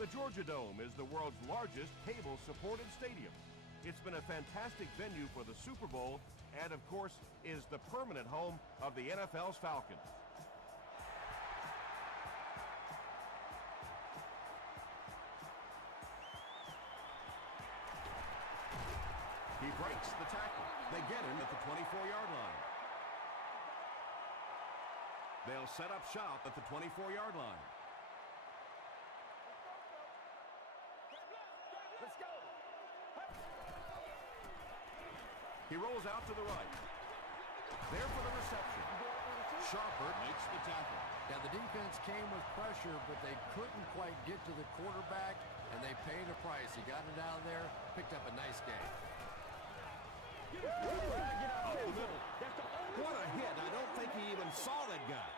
The Georgia Dome is the world's largest cable-supported stadium. It's been a fantastic venue for the Super Bowl and, of course, is the permanent home of the NFL's Falcons. He breaks the tackle. They get him at the 24-yard line. They'll set up shop at the 24-yard line. Let's go. He rolls out to the right. There for the reception. Sharper makes the tackle. Yeah, the defense came with pressure, but they couldn't quite get to the quarterback, and they paid a price. He got it out of there, picked up a nice gain. Up the middle. What a hit. I don't think he even saw that guy.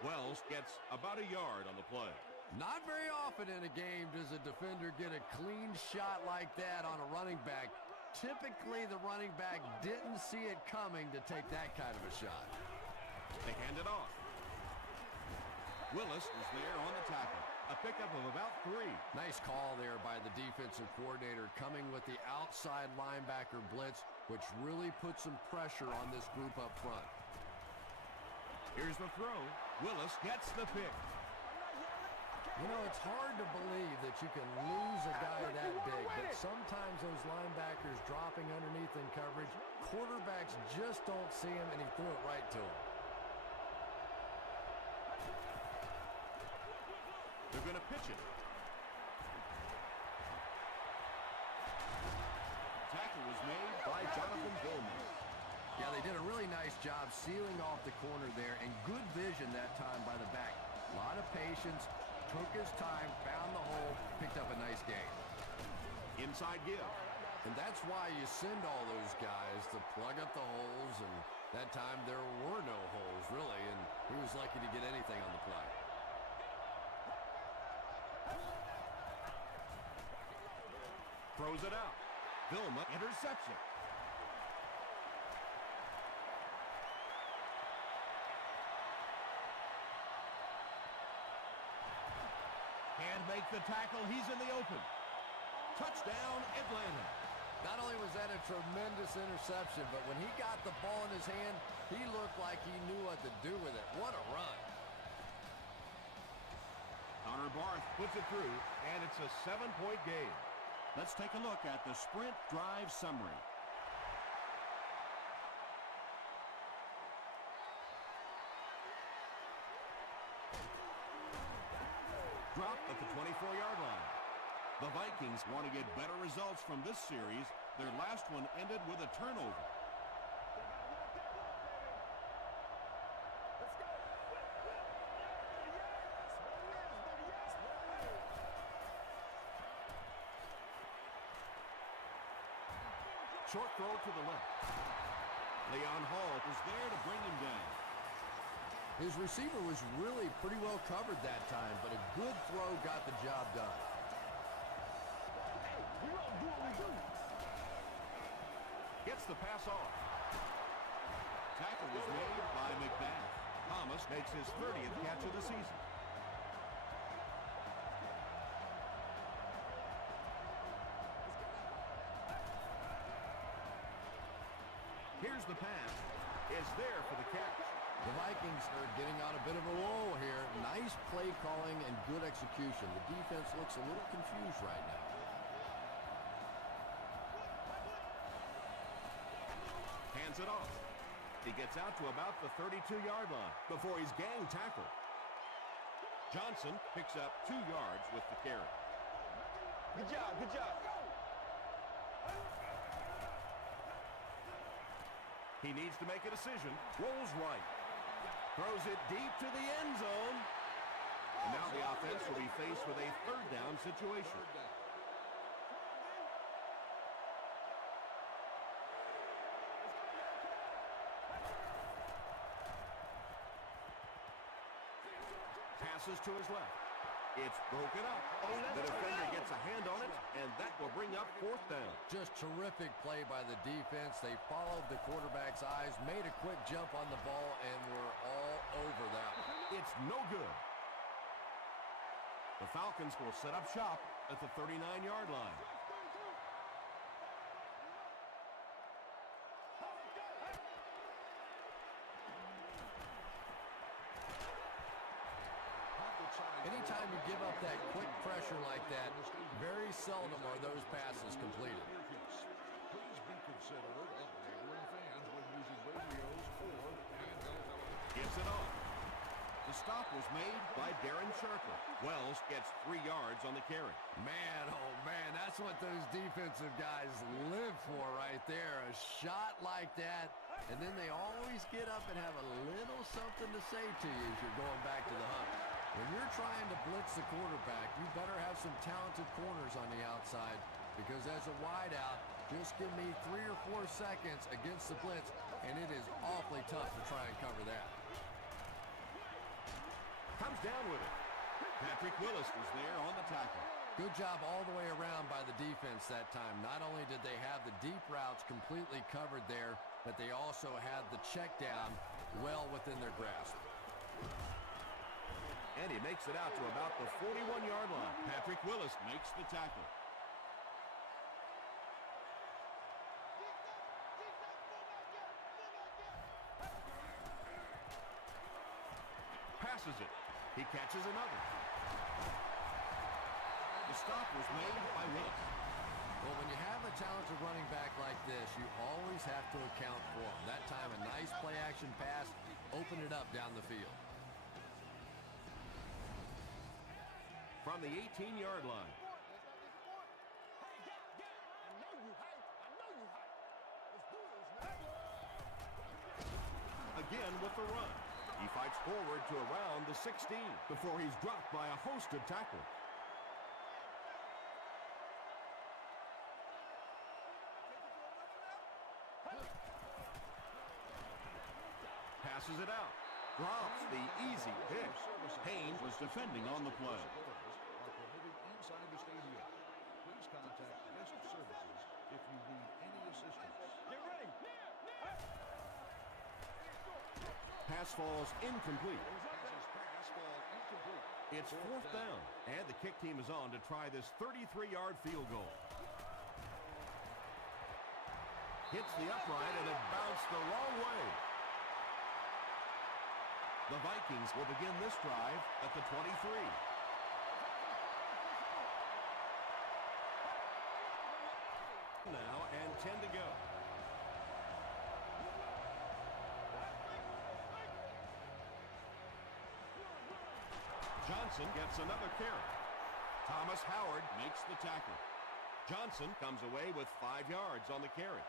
Wells gets about a yard on the play. Not very often in a game does a defender get a clean shot like that on a running back. Typically, the running back didn't see it coming to take that kind of a shot. They hand it off. Willis is there on the tackle. A pickup of about 3. Nice call there by the defensive coordinator, coming with the outside linebacker blitz, which really put some pressure on this group up front. Here's the throw. Willis gets the pick. You know, it's hard to believe that you can lose a guy that big, but sometimes those linebackers dropping underneath in coverage, quarterbacks just don't see him, and he threw it right to him. They're going to pitch it. Tackle was made by Jonathan Bowman. Yeah, they did a really nice job sealing off the corner there, and good vision that time by the back. A lot of patience, took his time, found the hole, picked up a nice gain. Inside give. And that's why you send all those guys to plug up the holes, and that time there were no holes, really, and he was lucky to get anything on the play. Throws it out. Vilma intercepts it. Can't make the tackle. He's in the open. Touchdown, Atlanta. Not only was that a tremendous interception, but when he got the ball in his hand, he looked like he knew what to do with it. What a run. Connor Barth puts it through, and it's a 7-point game. Let's take a look at the sprint drive summary. Dropped at the 24-yard line. The Vikings want to get better results from this series. Their last one ended with a turnover. Short throw to the left. Leon Hall is there to bring him down. His receiver was really pretty well covered that time, but a good throw got the job done. Gets the pass off. Tackle was made by McBath. Thomas makes his 30th catch of the season. Here's the pass. It's there for the catch. The Vikings are getting on a bit of a roll here. Nice play calling and good execution. The defense looks a little confused right now. Hands it off. He gets out to about the 32-yard line before he's gang tackled. Johnson picks up 2 yards with the carry. Good job, good job. He needs to make a decision. Rolls right. Throws it deep to the end zone. And now the offense will be faced with a 3rd down situation. Passes to his left. It's broken up. The defender gets a hand on it, and that will bring up 4th down. Just terrific play by the defense. They followed the quarterback's eyes, made a quick jump on the ball, and were all over that one. It's no good. The Falcons will set up shop at the 39-yard line. Anytime you give up that quick pressure like that, very seldom are those passes completed. Please be considerate of neighboring fans when using radios or handheld television. Gives it off. The stop was made by Darren Sharper. Wells gets 3 yards on the carry. Man, oh man, that's what those defensive guys live for right there. A shot like that, and then they always get up and have a little something to say to you as you're going back to the hunt. When you're trying to blitz the quarterback, you better have some talented corners on the outside, because as a wideout, just give me 3 or 4 seconds against the blitz, and it is awfully tough to try and cover that. Comes down with it. Patrick Willis was there on the tackle. Good job all the way around by the defense that time. Not only did they have the deep routes completely covered there, but they also had the check down well within their grasp. And he makes it out to about the 41-yard line. Patrick Willis makes the tackle. Passes it. He catches another. The stop was made by Willis. Well, when you have a talented running back like this, you always have to account for him. That time, a nice play-action pass opened it up down the field. From the 18-yard line. Again with the run. He fights forward to around the 16 before he's dropped by a host of tackles. Passes it out. Drops the easy pick. Haynes was defending on the play. Are permitted inside the stadium. Please contact guest services if you need any assistance. Get ready. Pass falls incomplete. Pass ball incomplete. It's 4th down, and the kick team is on to try this 33-yard field goal. Hits the upright, and it bounced the wrong way. The Vikings will begin this drive at the 23. Now, and 10 to go. Johnson gets another carry. Thomas Howard makes the tackle. Johnson comes away with 5 yards on the carry.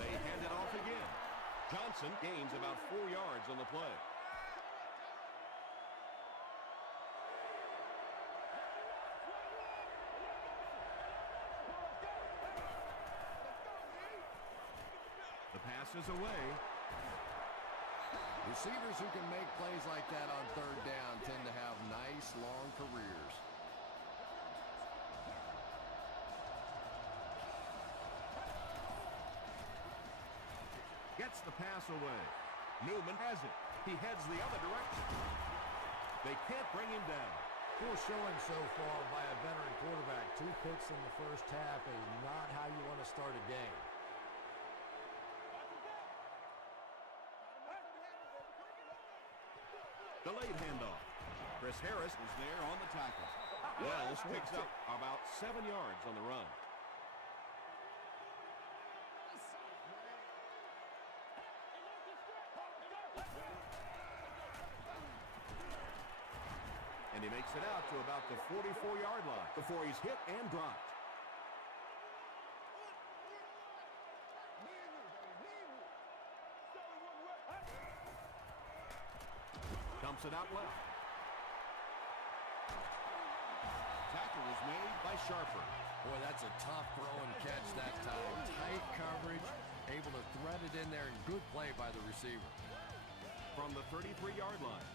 They hand it off again. Johnson gains about 4 yards on the play. The pass is away. Receivers who can make plays like that on 3rd down tend to have nice, long careers. Gets the pass away. Newman has it. He heads the other direction. They can't bring him down. Poor showing so far by a veteran quarterback. 2 picks in the first half is not how you want to start a game. Delayed handoff. Chris Harris is there on the tackle. Wells picks up about 7 yards on the run. And he makes it out to about the 44-yard line before he's hit and dropped. Dumps it out left. Tackle is made by Sharper. Boy, that's a tough throw and catch that time. Tight coverage, able to thread it in there, and good play by the receiver. From the 33-yard line.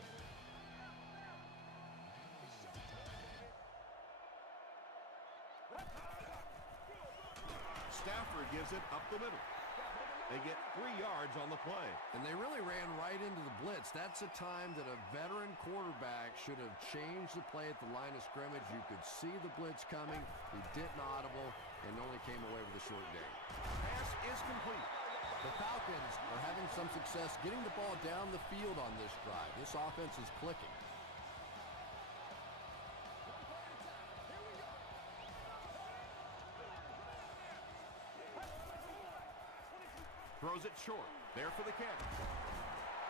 Stafford gives it up the middle. They get 3 yards on the play. And they really ran right into the blitz. That's a time that a veteran quarterback should have changed the play at the line of scrimmage. You could see the blitz coming. He didn't audible and only came away with a short gain. Pass is complete. The Falcons are having some success getting the ball down the field on this drive. This offense is clicking. Throws it short. There for the catch.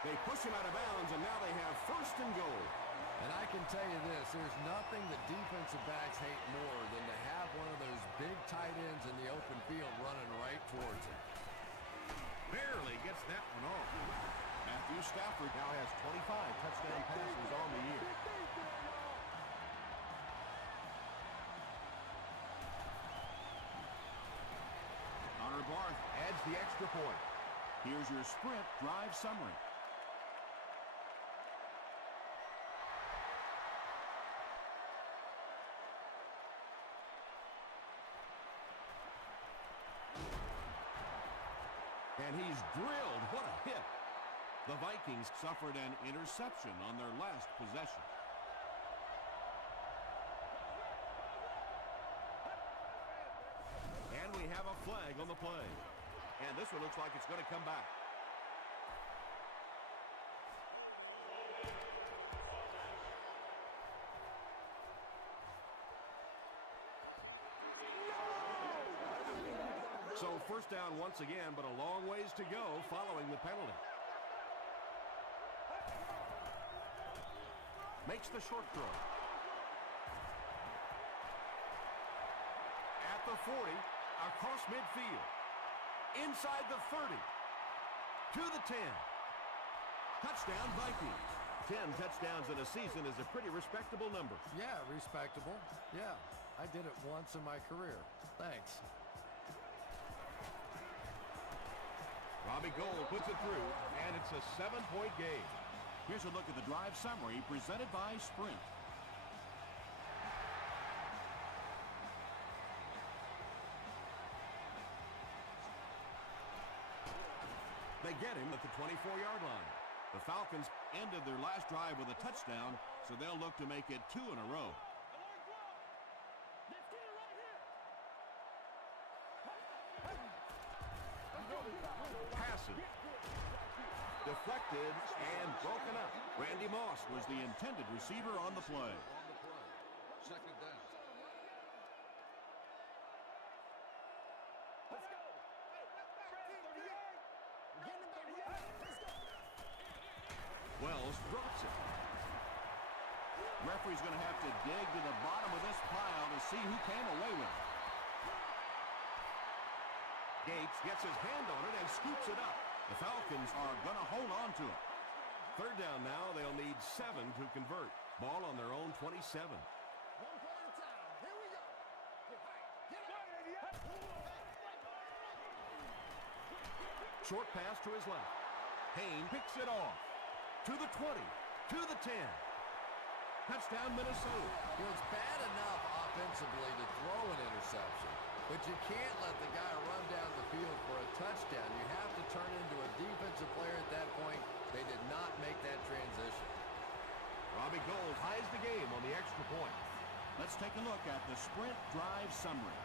They push him out of bounds, and now they have 1st and goal. And I can tell you this, there's nothing that defensive backs hate more than to have one of those big tight ends in the open field running right towards him. Barely gets that one off. Matthew Stafford now has 25 touchdown passes on the year. Connor Barth adds the extra point. Here's your sprint drive summary. And he's drilled. What a hit. The Vikings suffered an interception on their last possession. And we have a flag on the play. And this one looks like it's going to come back. So 1st down once again, but a long ways to go following the penalty. Makes the short throw. At the 40, across midfield. Inside the 30. To the 10. Touchdown Vikings. 10 touchdowns in a season is a pretty respectable number. Yeah, respectable. Yeah, I did it once in my career. Thanks. Robbie Gould puts it through, and it's a 7-point game. Here's a look at the drive summary presented by Sprint. They get him at the 24-yard line. The Falcons ended their last drive with a touchdown, so they'll look to make it 2 in a row. Passes. Deflected and broken up. Randy Moss was the intended receiver on the play. 2nd down. Wells drops it. Referee's going to have to dig to the bottom of this pile to see who came away with it. Gates gets his hand on it and scoops it up. The Falcons are going to hold on to it. 3rd down now. They'll need 7 to convert. Ball on their own 27. Short pass to his left. Hayne picks it off. To the 20. To the 10. Touchdown, Minnesota. You know, it's bad enough offensively to throw an interception, but you can't let the guy run down the field for a touchdown. You have to turn into a defensive player at that point. They did not make that transition. Robbie Gould ties the game on the extra point. Let's take a look at the Sprint drive summary.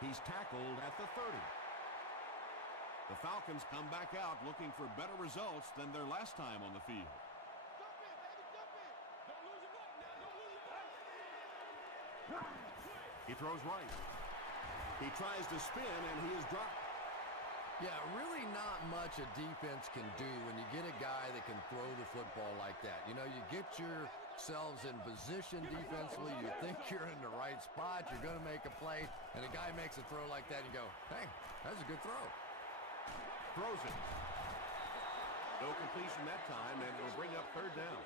He's tackled at the 30. The Falcons come back out looking for better results than their last time on the field. He throws right. He tries to spin, and he is dropped. Yeah, really not much a defense can do when you get a guy that can throw the football like that. You know, you get yourselves in position defensively. You think you're in the right spot. You're going to make a play, and a guy makes a throw like that, and you go, hey, that's a good throw. Throws it. No completion that time, and it'll bring up 3rd down.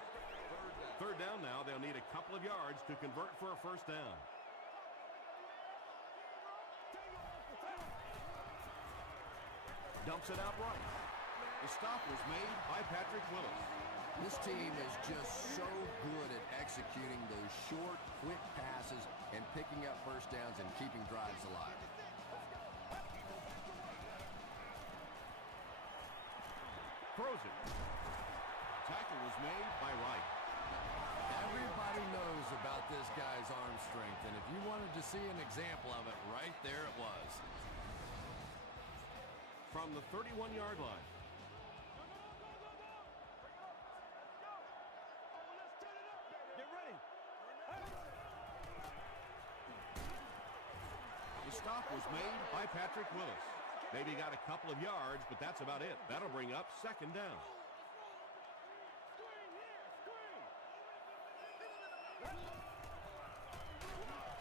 3rd down now. They'll need a couple of yards to convert for a 1st down. Dumps it out right. The stop was made by Patrick Willis. This team is just so good at executing those short, quick passes and picking up first downs and keeping drives alive. Throws it. Tackle was made by Wright. Everybody knows about this guy's arm strength, and if you wanted to see an example of it, right there it was. From the 31-yard line. Get ready. The stop was made By Patrick Willis. Maybe got a couple of yards, but that's about it. That'll bring up second down.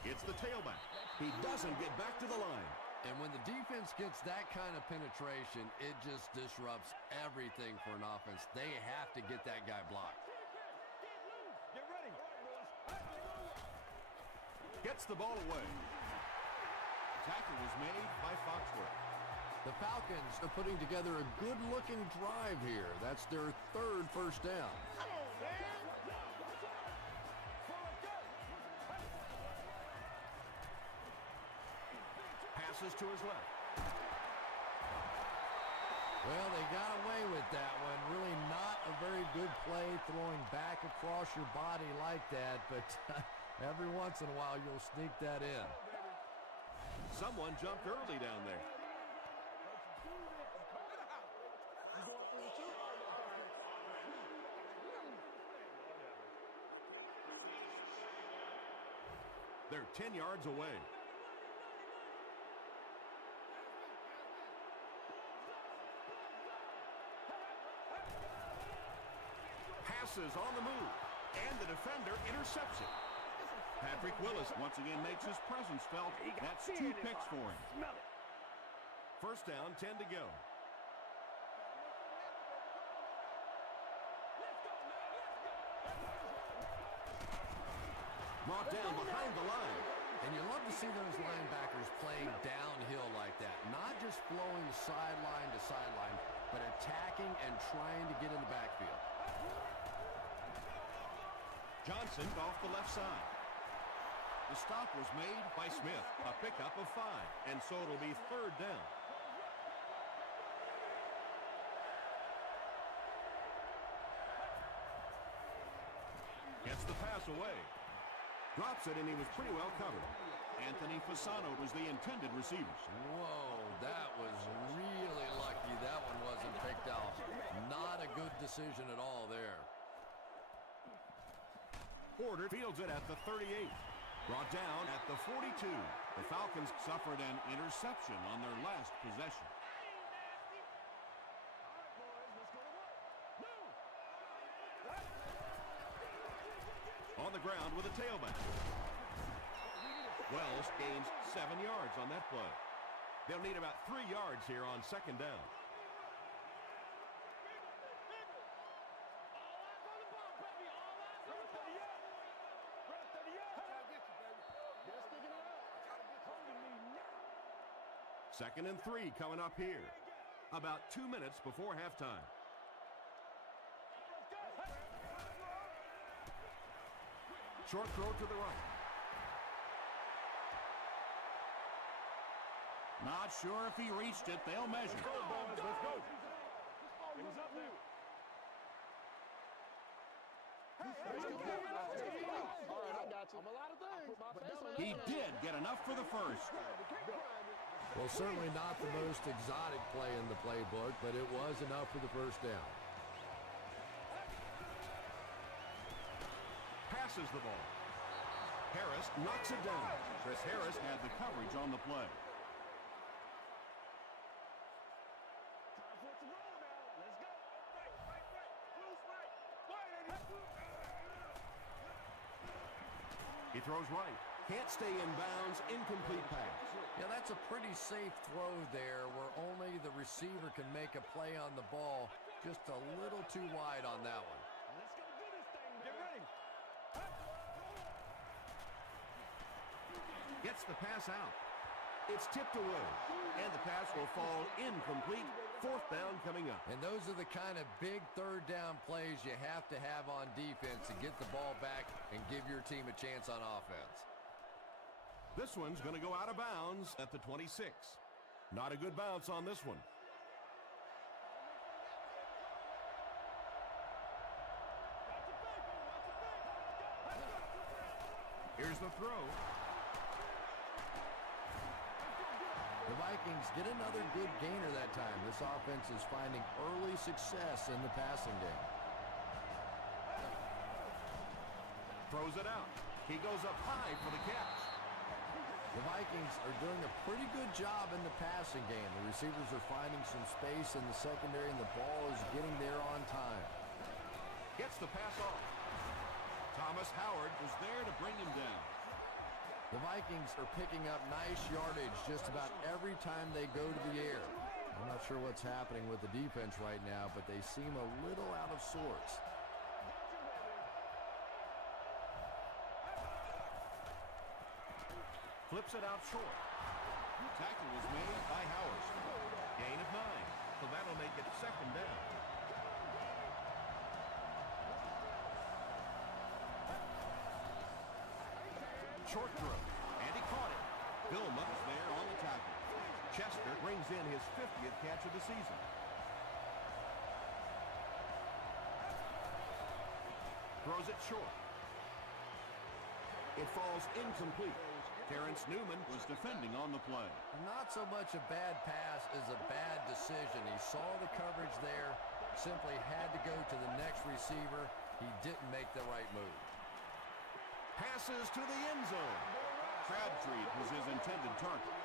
It's the tailback. He doesn't get back to the line. And when the defense gets that kind of penetration, it just disrupts everything for an offense. They have to get that guy blocked. Get ready. Gets the ball away. Tackle was made by Foxworth. The Falcons are putting together a good-looking drive here. That's their third first down. Passes to his left. Well, they got away with that one. Really not a very good play throwing back across your body like that, but every once in a while you'll sneak that in. Someone jumped early down there. They're 10 yards away. Passes on the move. And the defender intercepts it. Patrick Willis once again makes his presence felt. That's 2 picks for him. Smell it. First down, 10 to go. Brought down behind the line. And you love to see those linebackers playing downhill like that. Not just flowing sideline to sideline, but attacking and trying to get in the backfield. Johnson off the left side. The stop was made by Smith, a pickup of 5. And so it'll be third down. Gets the pass away. Drops it, and he was pretty well covered. Anthony Fasano was the intended receiver. Whoa, that was really lucky that one wasn't picked out. Not a good decision at all there. Porter fields it at the 38. Brought down at the 42. The Falcons suffered an interception on their last possession. On the ground with a tailback. Wells gains 7 yards on that play. They'll need about 3 yards here on second down. Second and 3 coming up here. About 2 minutes before halftime. Short throw to the right. Not sure if he reached it. They'll measure. Let's go, boys. Let's go. It was up there. He did get enough for the first. Well, certainly not the most exotic play in the playbook, but it was enough for the first down. Passes the ball. Harris knocks it down. Chris Harris had the coverage on the play. He throws right. Can't stay in bounds. Incomplete pass. Yeah, that's a pretty safe throw there where only the receiver can make a play on the ball. Just a little too wide on that one. Get ready. Gets the pass out. It's tipped away. And the pass will fall incomplete. 4th down coming up. And those are the kind of big third down plays you have to have on defense to get the ball back and give your team a chance on offense. This one's going to go out of bounds at the 26. Not a good bounce on this one. Here's the throw. The Vikings get another good gainer that time. This offense is finding early success in the passing game. Throws it out. He goes up high for the catch. The Vikings are doing a pretty good job in the passing game. The receivers are finding some space in the secondary, and the ball is getting there on time. Gets the pass off. Thomas Howard was there to bring him down. The Vikings are picking up nice yardage just about every time they go to the air. I'm not sure what's happening with the defense right now, but they seem a little out of sorts. Flips it out short. Tackle was made by Howard. Gain of 9. So that'll make it 2nd down. Short throw. And he caught it. Billman is there on the tackle. Chester brings in his 50th catch of the season. Throws it short. It falls incomplete. Terrence Newman Was defending on the play. Not so much a bad pass as a bad decision. He saw the coverage there, simply had to go to the next receiver. He didn't make the right move. passes to the end zone. Crabtree was his intended target.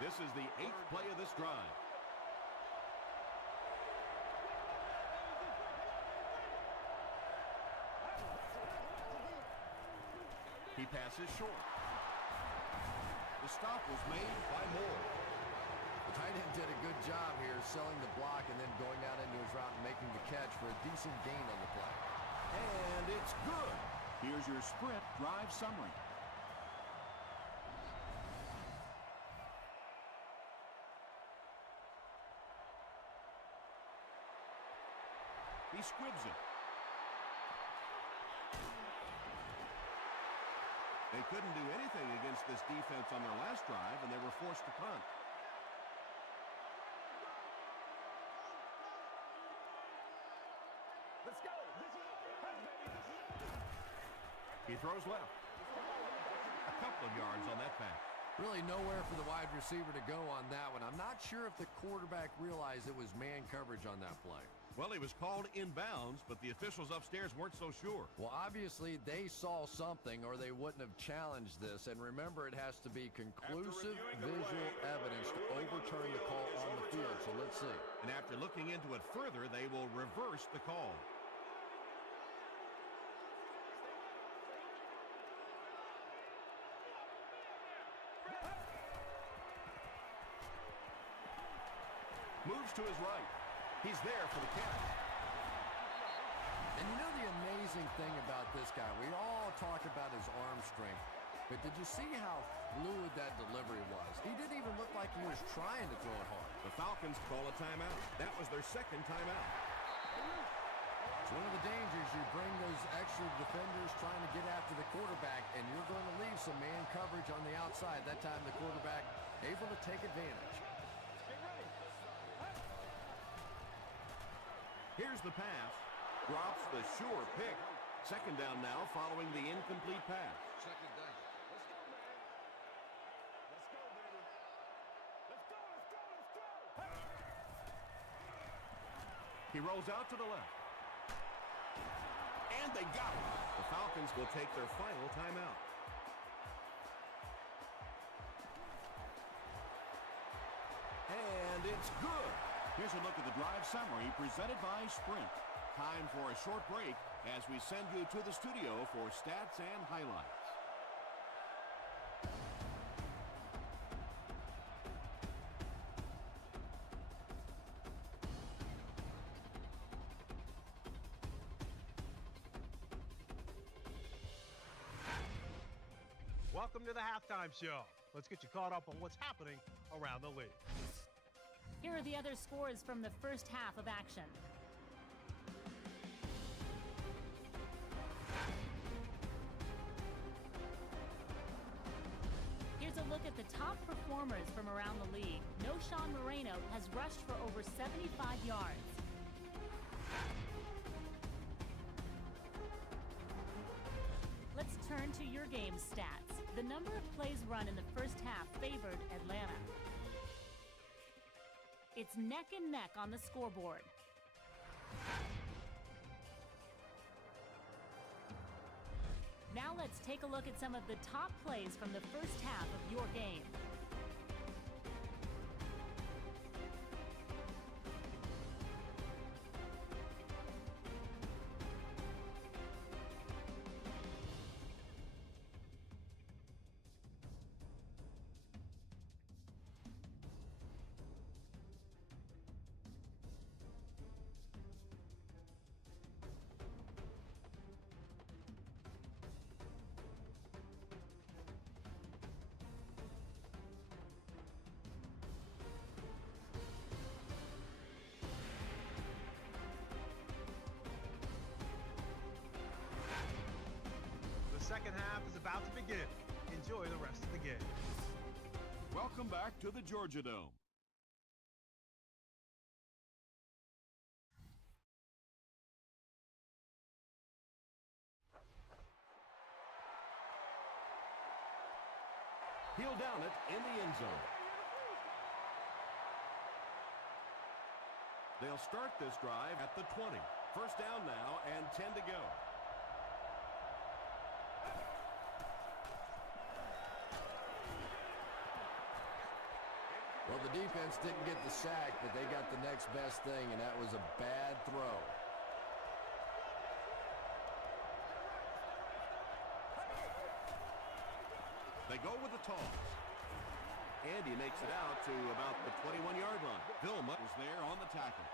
This is the 8th play of this drive. He passes short. The stop was made by Moore. The tight end did a good job here selling the block and then going out into his route and making the catch for a decent gain on the play. And it's good. Here's your sprint drive summary. He squibs it. They couldn't do anything against this defense on their last drive, and they were forced to punt. Let's go. He throws left. A couple of yards on that pass. Really nowhere for the wide receiver to go on that one. I'm not sure if the quarterback realized it was man coverage on that play. Well, he was called inbounds, but the officials upstairs weren't so sure. Well, obviously they saw something or they wouldn't have challenged this. And remember, it has to be conclusive visual evidence to overturn the call on the field. So let's see. And after looking into it further, they will reverse the call. Moves to his right. He's there for the catch. And you know the amazing thing about this guy, we all talk about his arm strength, but did you see how fluid that delivery was? He didn't even look like he was trying to throw it hard. The Falcons call a timeout. That was their second timeout. It's one of the dangers. You bring those extra defenders trying to get after the quarterback, and you're going to leave some man coverage on the outside. That time the quarterback able to take advantage. Here's the pass. Drops the sure pick. Second down now following the incomplete pass. Second down. Let's go, baby. Let's go, let's go, let's go. He rolls out to the left. And they got it. The Falcons will take their final timeout. And it's good. Here's a look at the drive summary presented by Sprint. Time for a short break as we send you to the studio for stats and highlights. Welcome to the halftime show. Let's get you caught up on what's happening around the league. Here are the other scores from the first half of action. Here's a look at the top performers from around the league. Sean Moreno has rushed for over 75 yards. Let's turn to your game stats. The number of plays run in the first half favored Atlanta. It's neck and neck on the scoreboard. Now let's take a look at some of the top plays from the first half of your game. Second half is about to begin. Enjoy the rest of the game. Welcome back to the Georgia Dome. He'll down it in the end zone. They'll start this drive at the 20. First down now and 10 to go. Well, the defense didn't get the sack, but they got the next best thing, and that was a bad throw. They go with the toss. Andy makes it out to about the 21-yard line. Vilma was there on the tackle.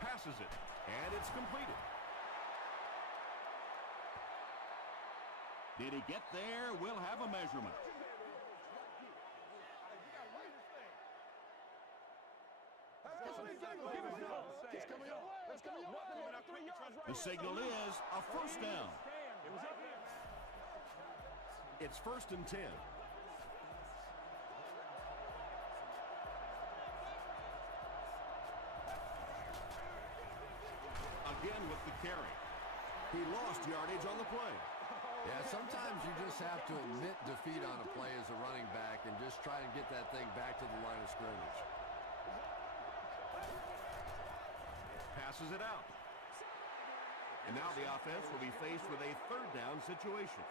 Passes it, and it's completed. Did he get there? We'll have a measurement. The signal is a first down. It's first and 10. Again with the carry. He lost yardage on the play. Yeah, sometimes you just have to admit defeat on a play as a running back and just try and get that thing back to the line of scrimmage. Passes it out. And now the offense will be faced with a third down situation.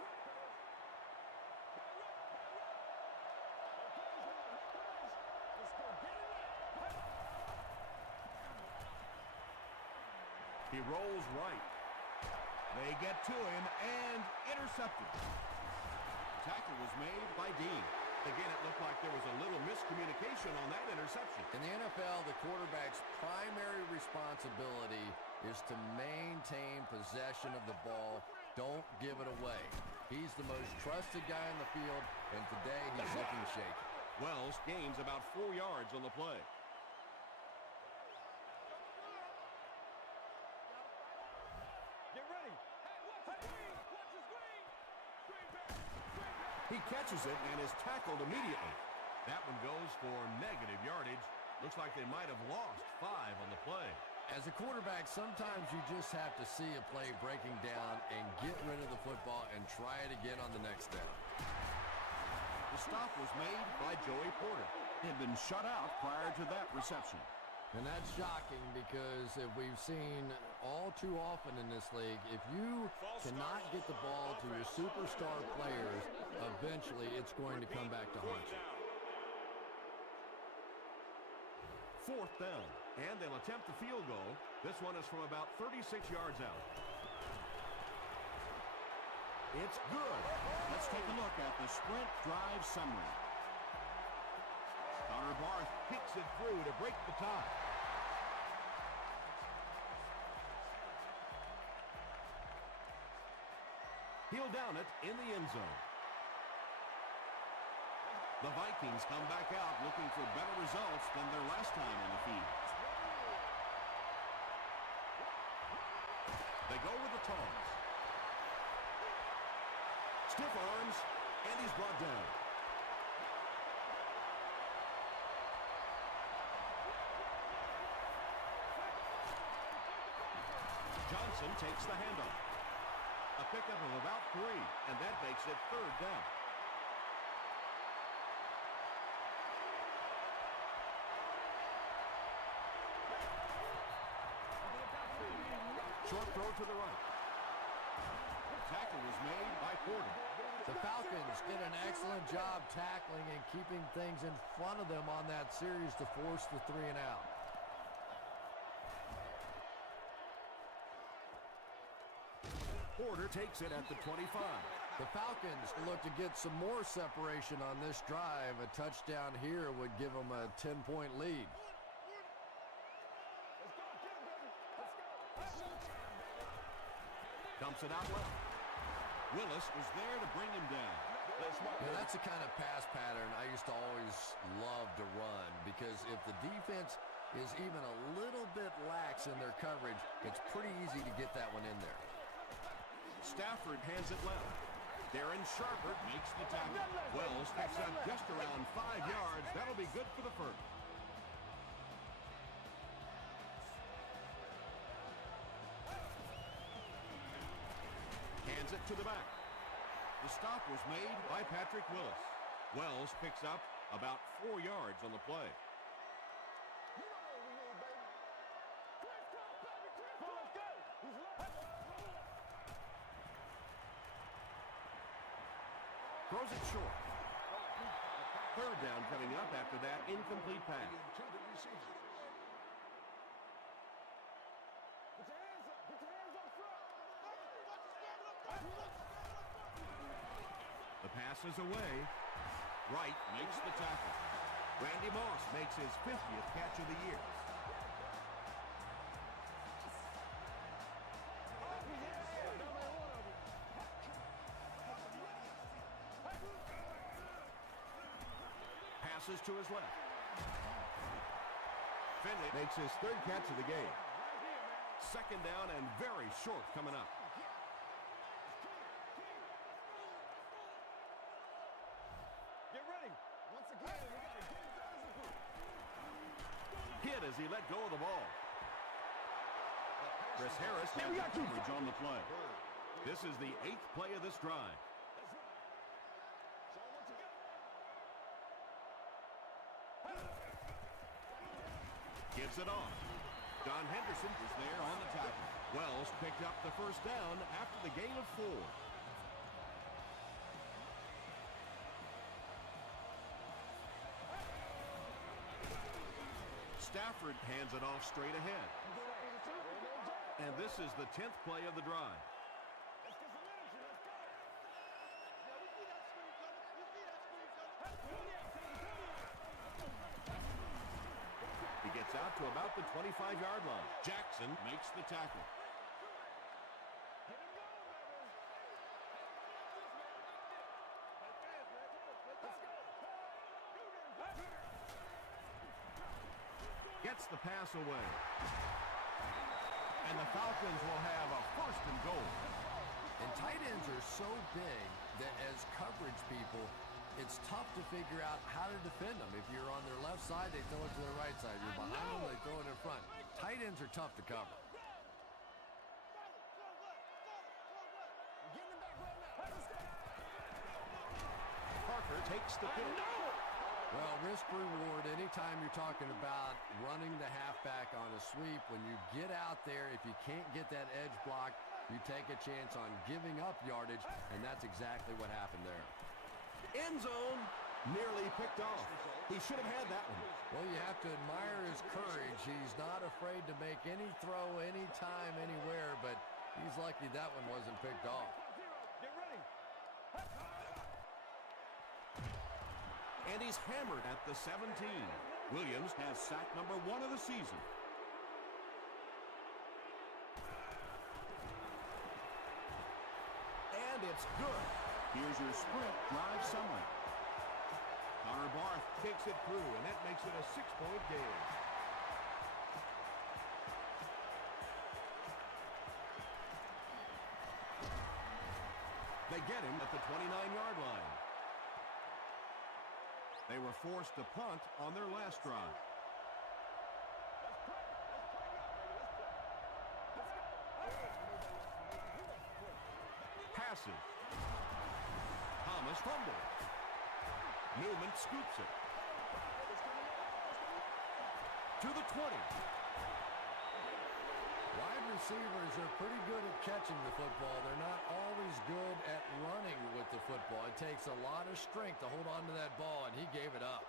He rolls right. They get to him and intercepted. The tackle was made by Dean. Again, it looked like there was a little miscommunication on that interception. In the NFL, the quarterback's primary responsibility is to maintain possession of the ball. Don't give it away. He's the most trusted guy in the field, and today he's looking shaky. Wells gains about 4 yards on the play. Get ready. Hey, watch the screen. Watch the screen. Screen back. He catches it and is tackled immediately. That one goes for negative yardage. Looks like they might have lost 5 on the play. As a quarterback, sometimes you just have to see a play breaking down and get rid of the football and try it again on the next down. The stop was made by Joey Porter. He had been shut out prior to that reception. And that's shocking because if we've seen all too often in this league, if you cannot get the ball to your superstar players, eventually it's going to come back to haunt you. Fourth down, and they'll attempt the field goal. This one is from about 36 yards out. It's good. Let's take a look at the sprint drive summary. Connor Barth kicks it through to break the tie. He'll down it in the end zone. The Vikings come back out looking for better results than their last time on the field. They go with the toss. Stiff arms, and he's brought down. Johnson takes the handoff. A pickup of about 3, and that makes it 3rd down. Short throw to the right. Tackle was made by Porter. The Falcons did an excellent job tackling and keeping things in front of them on that series to force the 3 and out. Porter takes it at the 25. The Falcons look to get some more separation on this drive. A touchdown here would give them a 10-point lead. Dumps it out left. Willis was there to bring him down. Now, that's the kind of pass pattern I used to always love to run, because if the defense is even a little bit lax in their coverage, it's pretty easy to get that one in there. Stafford hands it left. Darren Sharper makes the tackle. Wells picks up just around 5 yards. That'll be good for the first. Hands it to the back. The stop was made by Patrick Willis. Wells picks up about 4 yards on the play. Throws it short. 3rd down coming up after that incomplete pass. The pass is away. Wright makes the tackle. Randy Moss makes his 50th catch of the year. Passes to his left. Finley makes his 3rd catch of the game. 2nd down and very short coming up. Get ready. Once again, we got to get it done. Hit as he let go of the ball. Chris Harris has the coverage on the play. This is the 8th play of this drive. Gives it off. Don Henderson is there on the tackle. Wells picked up the 1st down after the gain of 4. Stafford hands it off straight ahead. And this is the 10th play of the drive. He gets out to about the 25-yard line. Jackson makes the tackle. Gets the pass away. And the Falcons will have a 1st and goal. And tight ends are so big that as coverage people, it's tough to figure out how to defend them. If you're on their left side, they throw it to their right side. You're behind them, they throw it in front. Tight ends are tough to cover. Parker takes the pitch. Well, risk reward, anytime you're talking about running the halfback on a sweep, when you get out there, if you can't get that edge block, you take a chance on giving up yardage, and that's exactly what happened there. End zone, nearly picked off. He should have had that one. Well, you have to admire his courage. He's not afraid to make any throw, anytime, anywhere, but he's lucky that one wasn't picked off. Get ready. And he's hammered at the 17. Williams has sack number 1 of the season. And And it's good. Here's your sprint drive summary. Connor Barth Takes it through, and that makes it a 6-point game. They get him at the 29-yard line. They were forced to punt on their last drive. Passes. Thomas fumbles. Newman scoops it. To the 20. Wide receivers are pretty good at catching the football. They're not always good at running with the football. It takes a lot of strength to hold on to that ball, and he gave it up.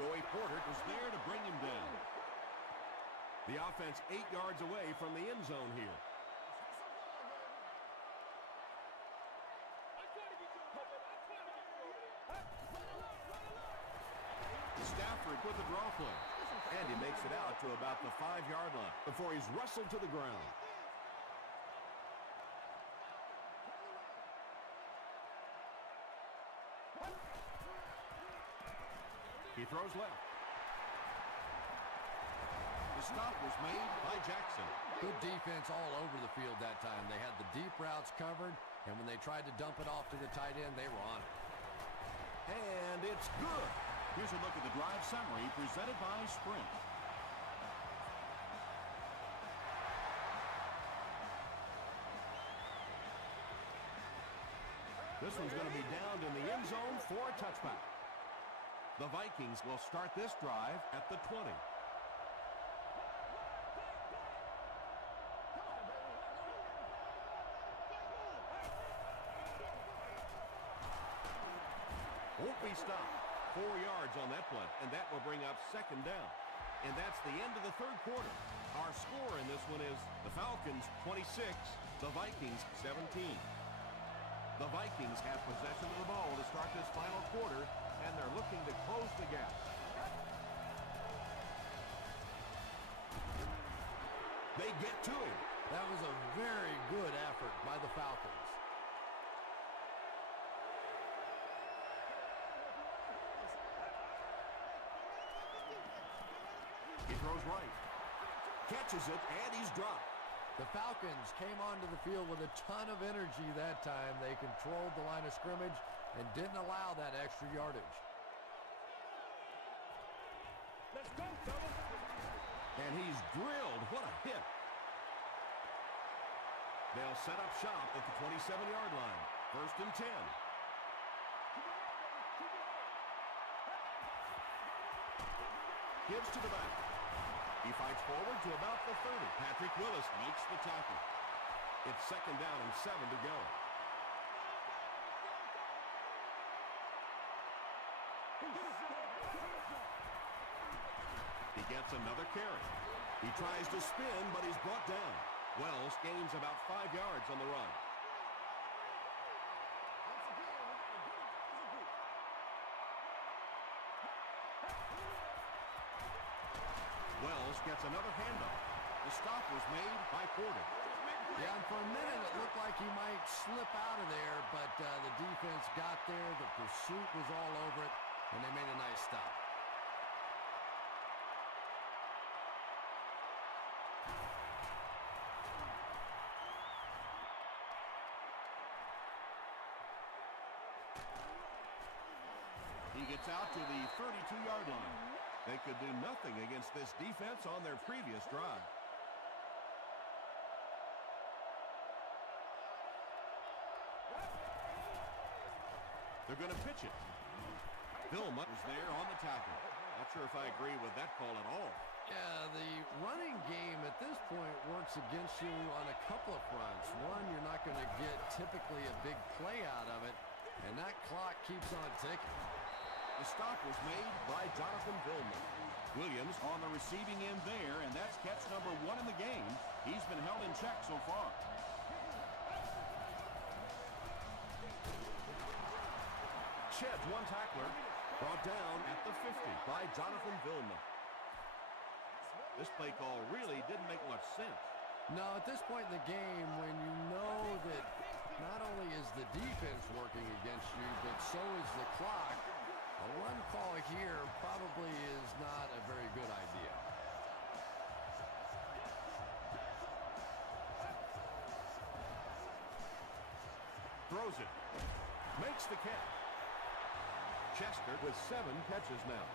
Joey Porter was there to bring him down. The offense 8 yards away from the end zone here. Stafford with the draw play. And he makes it out to about the 5-yard line before he's wrestled to the ground. He throws left. The stop was made by Jackson. Good defense all over the field that time. They had the deep routes covered, and when they tried to dump it off to the tight end, they were on it. And it's good. Here's a look at the drive summary presented by Sprint. This one's going to be down in the end zone for a touchback. The Vikings will start this drive at the 20. Won't be stopped. 4 yards on that play, and that will bring up second down. And that's the end of the third quarter. Our score in this one is the Falcons 26, the Vikings 17. The Vikings have possession of the ball to start this final quarter, and they're looking to close the gap. They get to him. That was a very good effort by the Falcons. He throws right. Catches it, and he's dropped. The Falcons came onto the field with a ton of energy that time. They controlled the line of scrimmage and didn't allow that extra yardage. Let's go, fellas. And he's drilled. What a hit. They'll set up shop at the 27-yard line. 1st and 10. Gives to the back. He fights forward to about the 30. Patrick Willis makes the tackle. It's 2nd down and 7 to go. He gets another carry. He tries to spin, but he's brought down. Wells gains about 5 yards on the run. Wells gets another handoff. The stop was made by Porter. Yeah, and for a minute it looked like he might slip out of there, but the defense got there. The pursuit was all over it, and they made a nice stop. He gets out to the 32-yard line. They could do nothing against this defense on their previous drive. They're going to pitch it. Vilma is there on the tackle. Not sure if I agree with that call at all. Yeah, the running game at this point works against you on a couple of fronts. One, you're not going to get typically a big play out of it, and that clock keeps on ticking. The stop was made by Jonathan Vilma. Williams on the receiving end there, and that's catch number 1 in the game. He's been held in check so far. Sheds one tackler, brought down at the 50 by Jonathan Vilma. This play call really didn't make much sense. No, at this point in the game, when you know that not only is the defense working against you, but so is the clock, a run call here probably is not a very good idea. Throws it. Makes the catch. Chester with 7 catches now.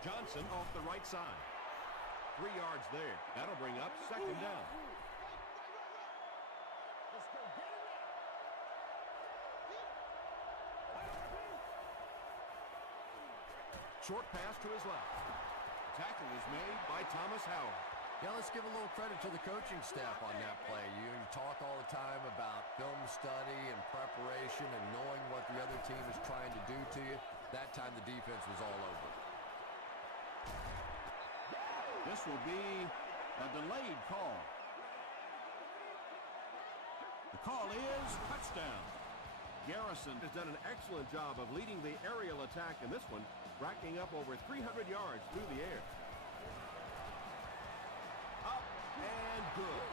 Johnson off the right side. 3 yards there. That'll bring up 2nd down. Short pass to his left. Tackle was made by Thomas Howard. Yeah, let's give a little credit to the coaching staff on that play. You talk all the time about film study and preparation and knowing what the other team is trying to do to you. That time the defense was all over. This will be a delayed call. The call is touchdown. Garrison has done an excellent job of leading the aerial attack in this one, racking up over 300 yards through the air. Up and good.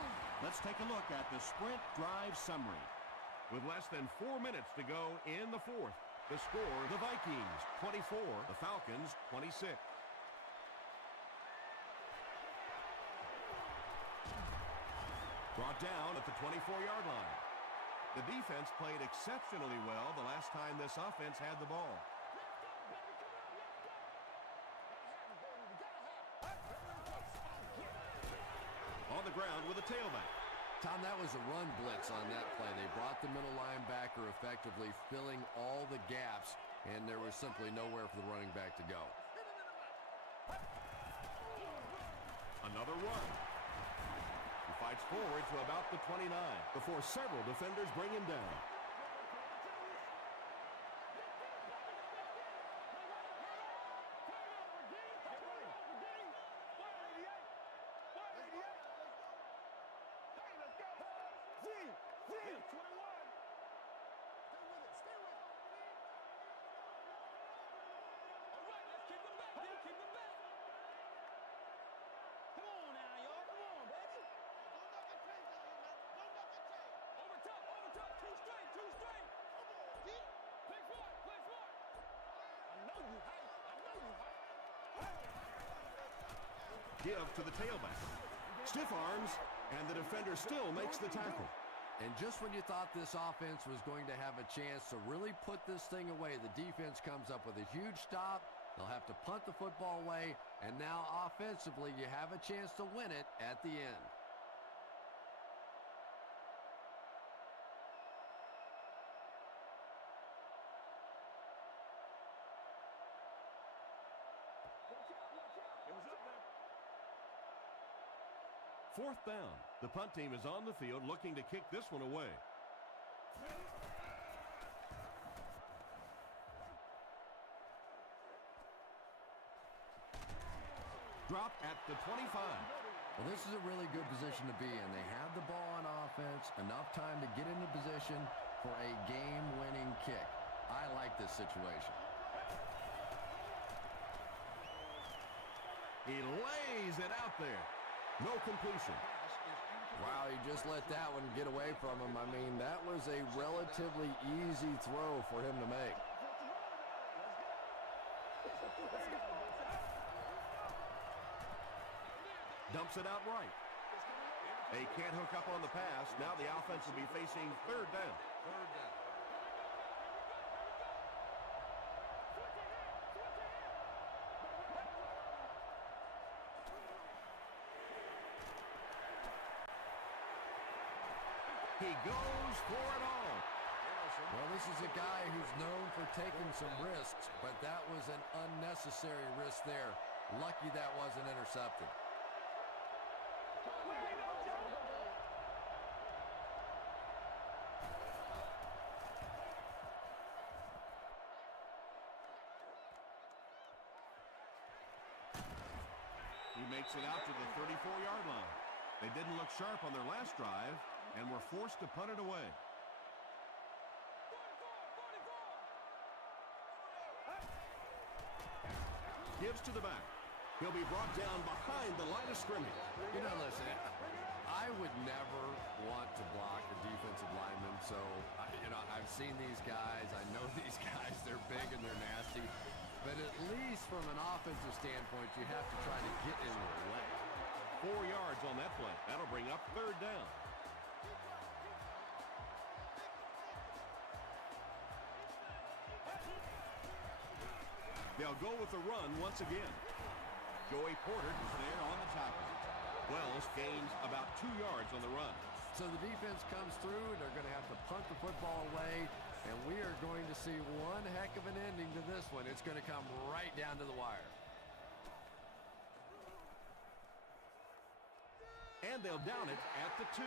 Let's take a look at the sprint drive summary. With less than 4 minutes to go in the 4th, the score, the Vikings 24, the Falcons 26. Brought down at the 24-yard line. The defense played exceptionally well the last time this offense had the ball. On the ground with a tailback. Tom, that was a run blitz on that play. They brought the middle linebacker effectively filling all the gaps, and there was simply nowhere for the running back to go. Another run. He fights forward to about the 29 before several defenders bring him down. Give to the tailback. Stiff arms, and the defender still makes the tackle. And just when you thought this offense was going to have a chance to really put this thing away, the defense comes up with a huge stop. They'll have to punt the football away, and now offensively you have a chance to win it at the end. Fourth down. The punt team is on the field looking to kick this one away. Drop at the 25. Well, this is a really good position to be in. They have the ball on offense, enough time to get into position for a game-winning kick. I like this situation. He lays it out there. No completion. Wow, he just let that one get away from him. I mean, that was a relatively easy throw for him to make. Dumps it out right. They can't hook up on the pass. Now the offense will be facing 3rd down. He goes for it all. Well, this is a guy who's known for taking some risks, but that was an unnecessary risk there. Lucky that wasn't intercepted. He makes it out to the 34-yard line. They didn't look sharp on their last drive, and we're forced to punt it away. 44. Gives to the back. He'll be brought down behind the line of scrimmage. You know, listen, I would never want to block a defensive lineman, so, I've seen these guys. I know these guys. They're big and they're nasty. But at least from an offensive standpoint, you have to try to get in their way. 4 yards on that play. That'll bring up third down. They'll go with the run once again. Joey Porter is there on the tackle. Wells gains about 2 yards on the run. So the defense comes through, and they're going to have to punt the football away, and we are going to see one heck of an ending to this one. It's going to come right down to the wire. And they'll down it at the 2.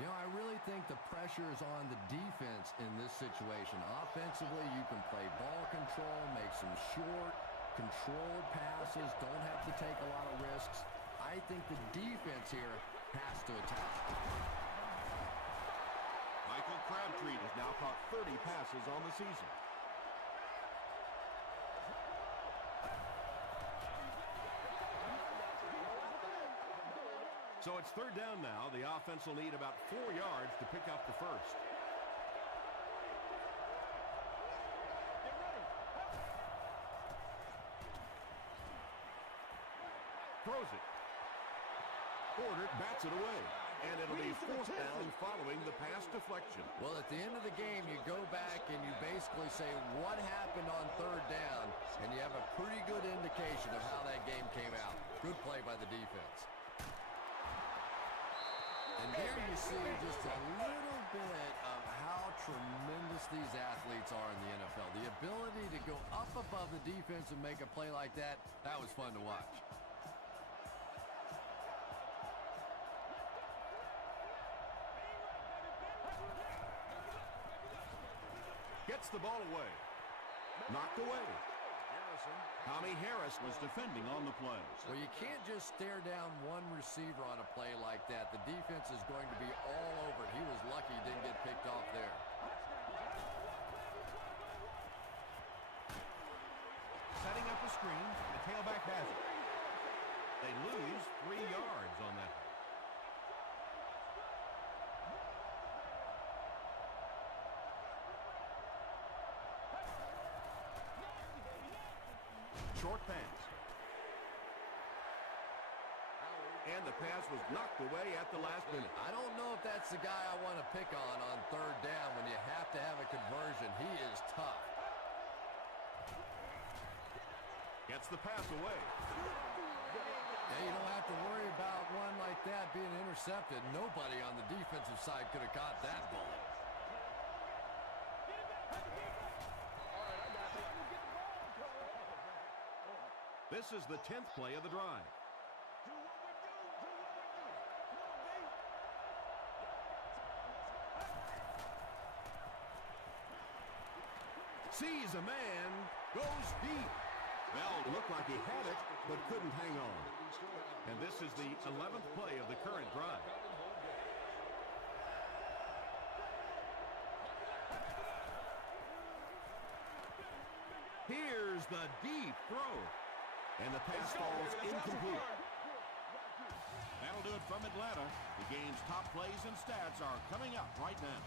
I really think the pressure is on the defense in this situation. Offensively, you can play ball control, make some short, controlled passes, don't have to take a lot of risks. I think the defense here has to attack. Michael Crabtree has now caught 30 passes on the season. So it's third down now. The offense will need about 4 yards to pick up the first. Get ready. Throws it. Porter bats it away. And it'll be fourth down following the pass deflection. Well, at the end of the game, you go back and you basically say what happened on third down, and you have a pretty good indication of how that game came out. Good play by the defense. And there you see just a little bit of how tremendous these athletes are in the NFL. The ability to go up above the defense and make a play like that, that was fun to watch. Gets the ball away. Knocked away. Tommy Harris was defending on the play. Well, you can't just stare down one receiver on a play like that. The defense is going to be all over it. He was lucky he didn't get picked off there. Setting up a screen. The tailback has it. They lose 3 yards on that. Short pass. And the pass was knocked away at the last minute. I don't know if that's the guy I want to pick on third down when you have to have a conversion. He is tough. Gets the pass away. Yeah, you don't have to worry about one like that being intercepted. Nobody on the defensive side could have caught that ball. This is the 10th play of the drive. Sees a man, goes deep. Bell looked like he had it, but couldn't hang on. And this is the 11th play of the current drive. Here's the deep throw. And the pass falls incomplete. That'll do it from Atlanta. The game's top plays and stats are coming up right now.